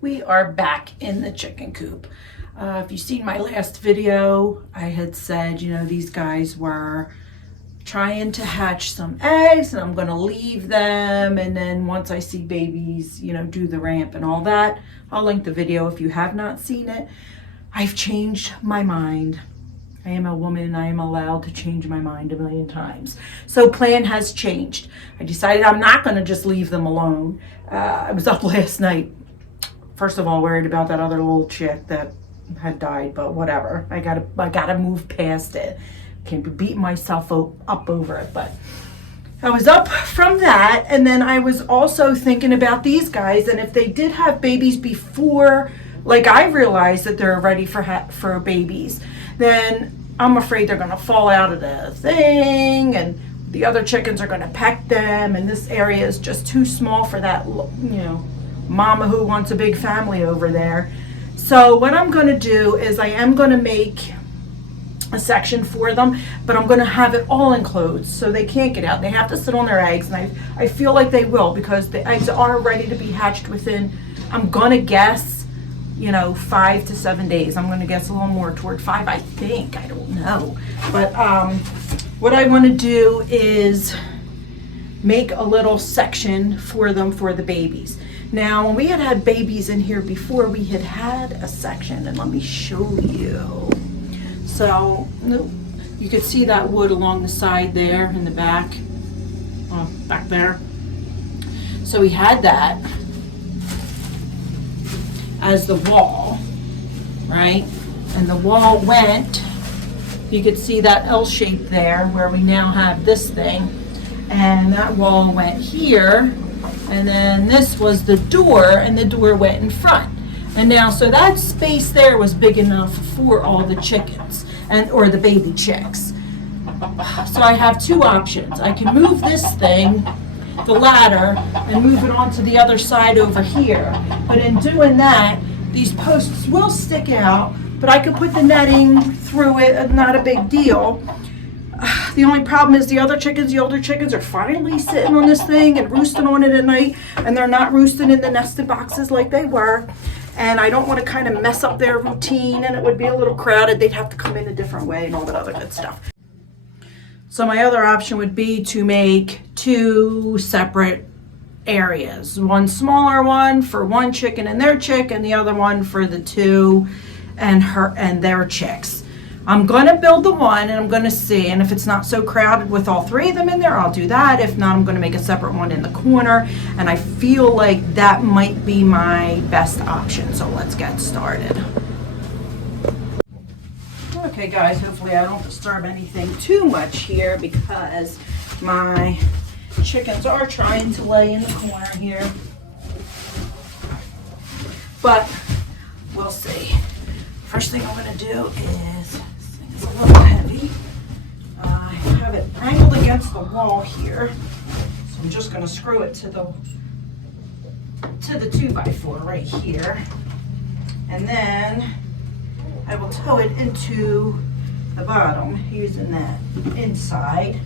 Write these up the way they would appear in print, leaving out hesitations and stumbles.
We are back in the chicken coop. If you've seen my last video, I had said, you know, these guys were trying to hatch some eggs and I'm going to leave them. And then once I see babies, you know, do the ramp and all that. I'll link the video if you have not seen it. I've changed my mind. I am a woman and I am allowed to change my mind a million times. So plan has changed. I decided I'm not going to just leave them alone. I was up last night. First of all, worried about that other little chick that had died, but whatever. I gotta move past it. Can't be beating myself up over it. But I was up from that, and then I was also thinking about these guys, and if they did have babies before, like I realized that they're ready for babies, then I'm afraid they're gonna fall out of the thing, and the other chickens are gonna peck them, and this area is just too small for that, you know, mama who wants a big family over there. So what I'm going to do is I am going to make a section for them, but I'm going to have it all enclosed so they can't get out. They have to sit on their eggs, and I feel like they will, because the eggs are ready to be hatched within, I'm going to guess, you know, 5 to 7 days. I'm going to guess a little more toward 5, I think. I don't know. But what I want to do is make a little section for them for the babies. Now, when we had babies in here before, we had a section, and let me show you. So, you could see that wood along the side there in the back, back there. So we had that as the wall, right? And the wall went, you could see that L shape there where we now have this thing, and that wall went here. And then this was the door, and the door went in front. And now, so that space there was big enough for all the chickens, or the baby chicks. So I have two options. I can move this thing, the ladder, and move it onto the other side over here. But in doing that, these posts will stick out, but I could put the netting through it, not a big deal. The only problem is the older chickens are finally sitting on this thing and roosting on it at night, and they're not roosting in the nested boxes like they were. And I don't want to kind of mess up their routine, and it would be a little crowded. They'd have to come in a different way and all that other good stuff. So my other option would be to make 2 separate areas. One smaller one for one chicken and their chick, and the other one for the 2 and their chicks. I'm going to build the one, and I'm going to see, and if it's not so crowded with all 3 of them in there, I'll do that. If not, I'm going to make a separate one in the corner, and I feel like that might be my best option. So let's get started. Okay guys, hopefully I don't disturb anything too much here, because my chickens are trying to lay in the corner here, but we'll see. First thing I'm going to do is, this thing is a little heavy. I have it angled against the wall here, so I'm just going to screw it to the 2x4 right here, and then I will tow it into the bottom using that inside.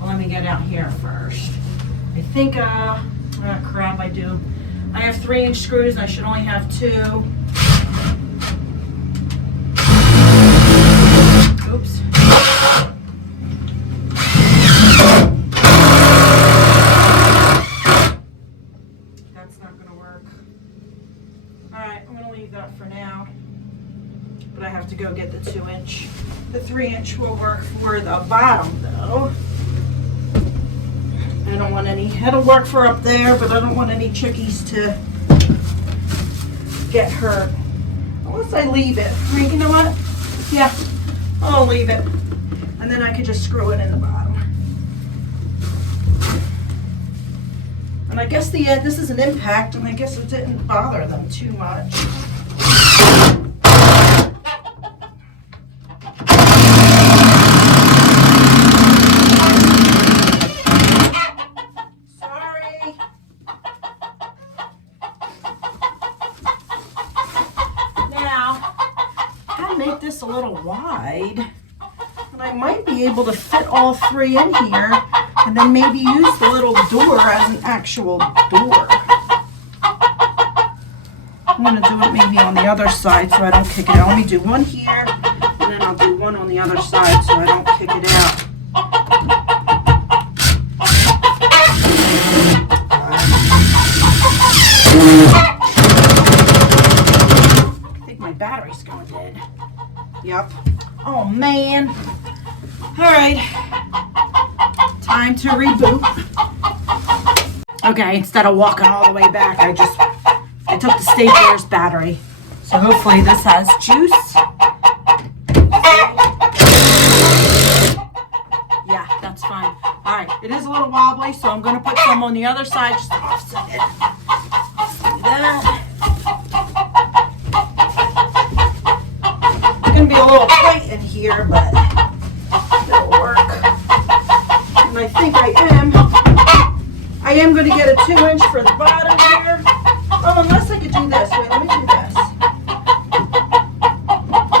Well, let me get out here first. I think, crap, I do. I have 3-inch screws, and I should only have 2. Oops. That's not going to work. Alright, I'm going to leave that for now. But I have to go get the 2-inch. The 3-inch will work for the bottom, though. I don't want any, it'll work for up there, but I don't want any chickies to get hurt. Unless I leave it. I mean, you know what? Yeah. I'll leave it, and then I could just screw it in the bottom. And I guess this is an impact, and I guess it didn't bother them too much. Sorry. Now, I'll make this a little wide, but I might be able to fit all 3 in here, and then maybe use the little door as an actual door. I'm going to do it maybe on the other side so I don't kick it out. Let me do one here, and then I'll do one on the other side so I don't kick it out. I think my battery's going dead. Yep. Oh, man. All right. Time to reboot. Okay, instead of walking all the way back, I took the stapler's battery. So hopefully this has juice. Yeah, that's fine. All right, it is a little wobbly, so I'm going to put some on the other side just to offset it. Do that. It's going to be a little tight in here, but it'll work. And I think I am going to get a 2-inch for the bottom here. Oh, unless I could do this. Wait, let me do this.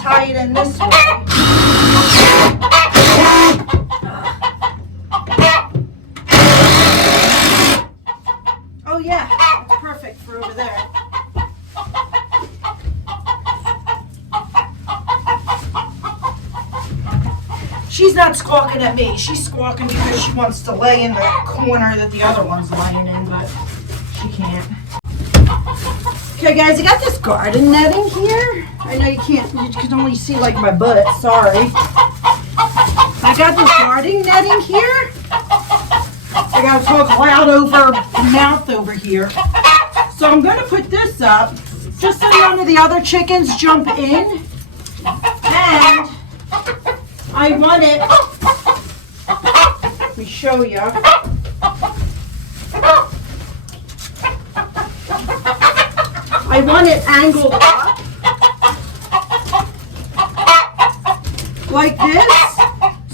Tie it in this way. Oh yeah, that's perfect for over there. She's not squawking at me. She's squawking because she wants to lay in the corner that the other one's laying in, but she can't. Okay guys, I got this garden netting here. I know you can only see like my butt, sorry. I got this garden netting here. I gotta talk loud over the mouth over here. So I'm gonna put this up just so none of the other chickens jump in. And I want it, let me show you. I want it angled up like this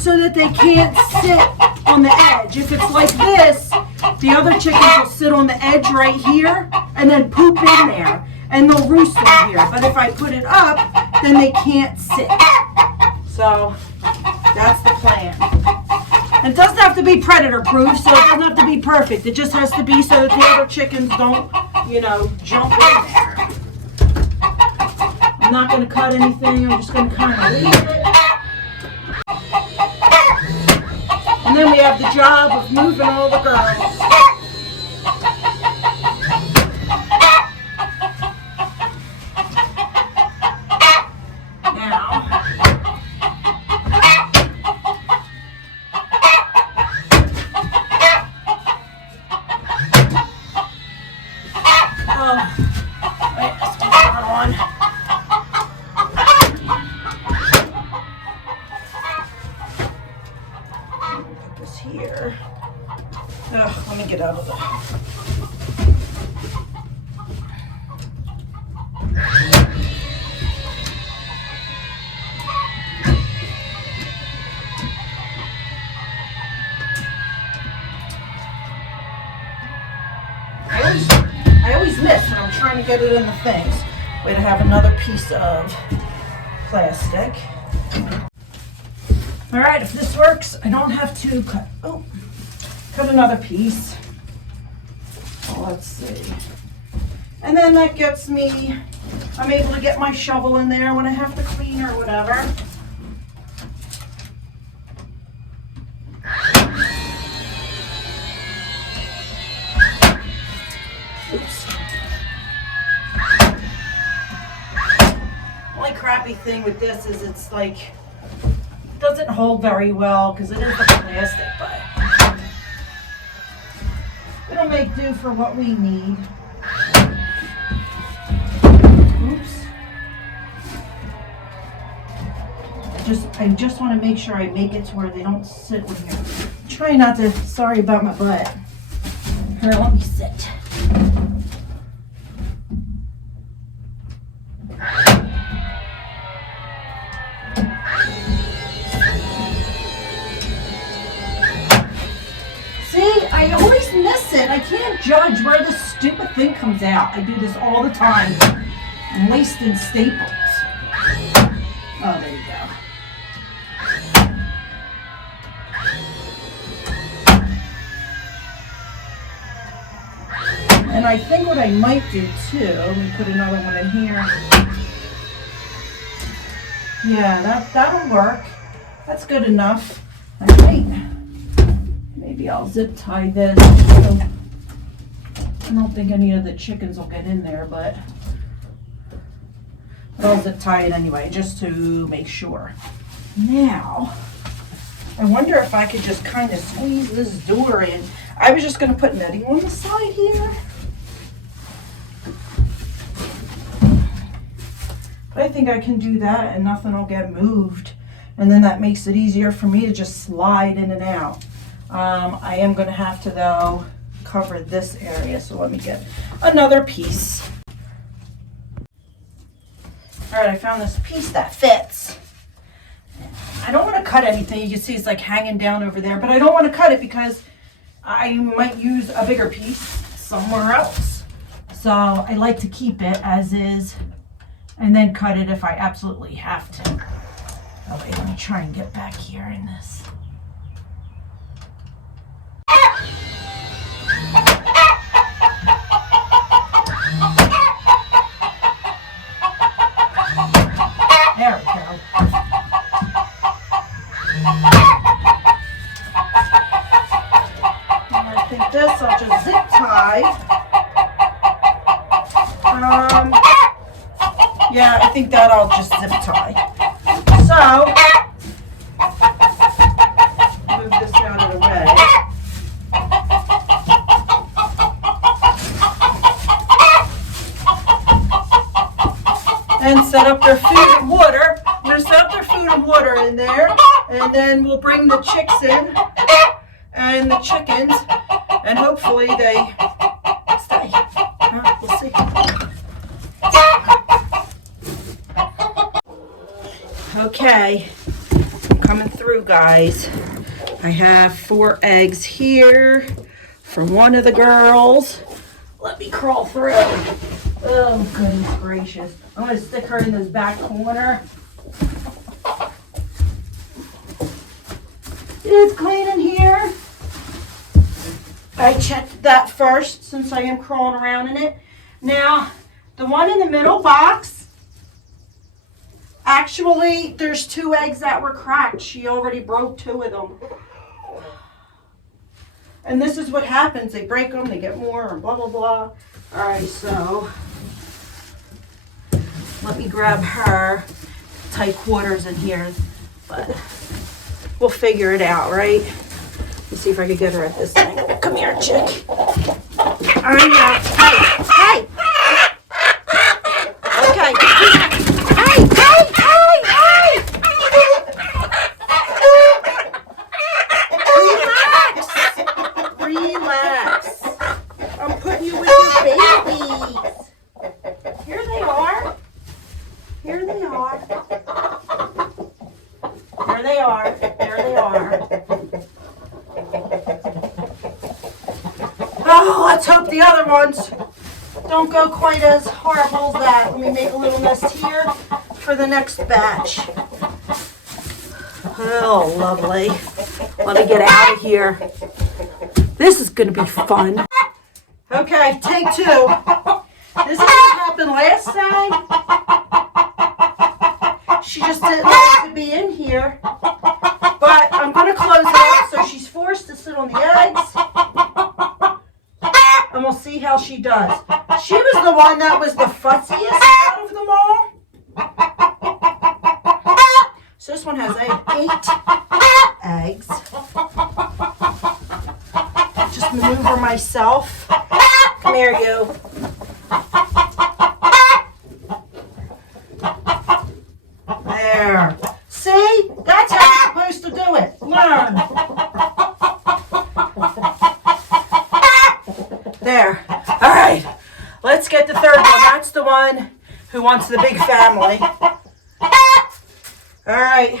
so that they can't sit on the edge. If it's like this, the other chickens will sit on the edge right here and then poop in there and they'll roost in here. But if I put it up, then they can't sit. So that's the plan. And it doesn't have to be predator proof, so it doesn't have to be perfect. It just has to be so that the other chickens don't, jump in there. I'm not going to cut anything. I'm just going to kind of leave it. And then we have the job of moving all the girls. Here. Let me get out of there. I always miss when I'm trying to get it in the things. Wait, I have another piece of plastic. All right, if this works, I don't have to cut another piece. Oh, let's see. And then that gets me, I'm able to get my shovel in there when I have to clean or whatever. Oops. Only crappy thing with this is it's like, it doesn't hold very well because it is the plastic, but it'll make do for what we need. Oops. I just want to make sure I make it to where they don't sit on here. I'm trying not to, sorry about my butt. Here, let me sit. I always miss it. I can't judge where this stupid thing comes out. I do this all the time. I'm wasting staples. Oh, there you go. And I think what I might do too, let me put another one in here. Yeah, that'll work. That's good enough. Maybe I'll zip tie this. So I don't think any of the chickens will get in there, but I'll zip tie it anyway, just to make sure. Now, I wonder if I could just kind of squeeze this door in. I was just going to put netting on the side here. But I think I can do that and nothing will get moved. And then that makes it easier for me to just slide in and out. I am going to have to, though, cover this area. So let me get another piece. All right, I found this piece that fits. I don't want to cut anything. You can see it's like hanging down over there. But I don't want to cut it because I might use a bigger piece somewhere else. So I like to keep it as is and then cut it if I absolutely have to. Okay, let me try and get back here in this. There we go. And I think this I'll just zip tie. Yeah, I think that I'll just zip tie. So, move this out of the way. And set up their food and water. I'm going to set up their food and water in there. And then we'll bring the chicks in and the chickens. And hopefully they stay. We'll see. Okay, I'm coming through, guys. I have 4 eggs here from one of the girls. Let me crawl through. Oh, goodness gracious. I'm going to stick her in this back corner. It's clean in here. I checked that first since I am crawling around in it. Now, the one in the middle box, actually, there's 2 eggs that were cracked. She already broke 2 of them. And this is what happens. They break them, they get more, and blah, blah, blah. All right, so let me grab her. Tight quarters in here, but we'll figure it out, right? Let's see if I can get her at this angle. Come here, chick. I know. Hey, hey. Okay. Relax. I'm putting you with your babies. Here they are. Here they are. There they are. There they are. Oh, let's hope the other ones don't go quite as horrible as that. Let me make a little nest here for the next batch. Oh, lovely. Let me get out of here. This is going to be fun. Okay, take 2. This is what happened last time. She just didn't like to be in here. But I'm going to close it up so she's forced to sit on the eggs. And we'll see how she does. She was the one that was the fussiest out of them all. So this one has 8 eggs. Just maneuver myself. Come here, you. There. See? That's how you're supposed to do it. Learn. There. All right. Let's get the third one. That's the one who wants the big family. All right.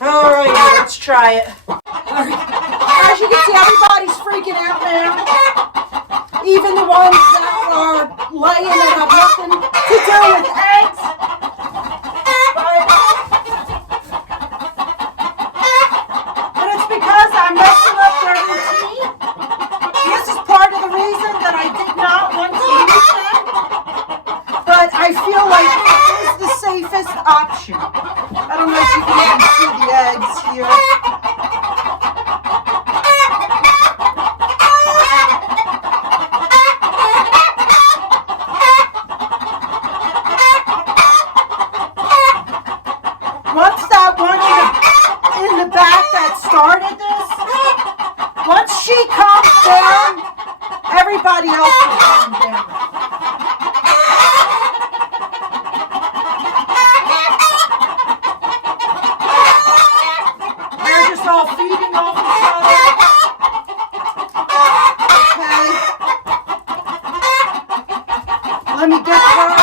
All right, let's try it. All right. As you can see, everybody's freaking out now. Even the ones that are laying and have nothing to do with eggs. But it's because I'm messing up their routine. This is part of the reason that I option. I don't know if you can even see the eggs here. Once that one in the back that started this, once she comes down, everybody else will calm down. They're just all feeding off each other. Okay. Let me get her.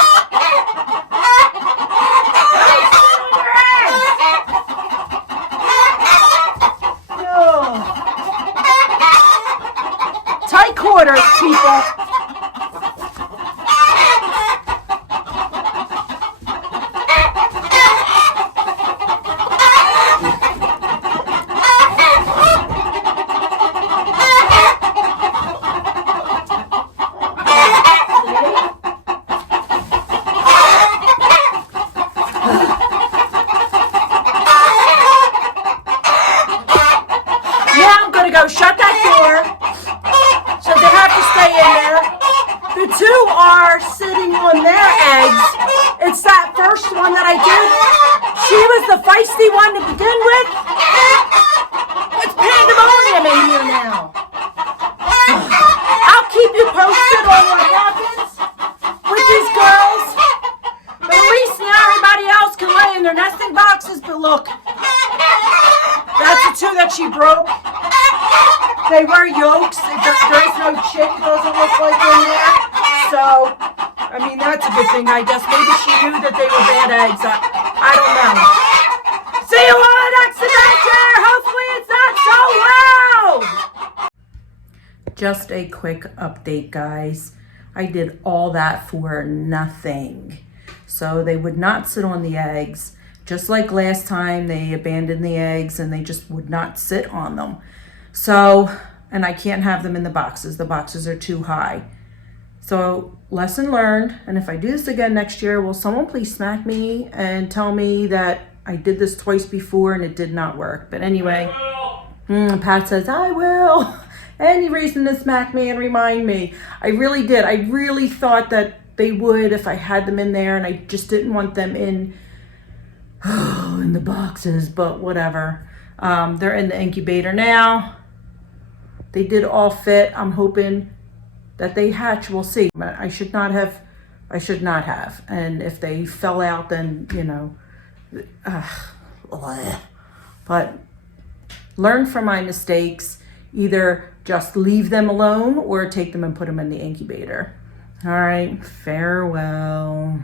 Tight quarters, people. Now I'm gonna go shut that door. So they have to stay in there. The two are sitting on their eggs. It's that first one that I did. She was the feisty one to begin with. It's pandemonium in here now. I'll keep you posted on what happens with these girls. But at least now everybody else can lay in their nesting boxes. But look, that's the two that she broke. They were yolks. There is no chick. It doesn't look like in there. So, I mean, that's a good thing, I guess. Maybe she knew that they were bad eggs. I don't know. See you on the next adventure. Hopefully it's not so loud. Just a quick update, guys. I did all that for nothing. So they would not sit on the eggs. Just like last time, they abandoned the eggs and they just would not sit on them. So, and I can't have them in the boxes. The boxes are too high. So, lesson learned. And if I do this again next year, will someone please smack me and tell me that I did this twice before and it did not work. But anyway, Pat says, I will. Any reason to smack me and remind me. I really did. I really thought that they would if I had them in there, and I just didn't want them in the boxes, but whatever. They're in the incubator now. They did all fit. I'm hoping that they hatch. We'll see. I should not have. And if they fell out, then, you know. But learn from my mistakes. Either just leave them alone or take them and put them in the incubator. All right. Farewell.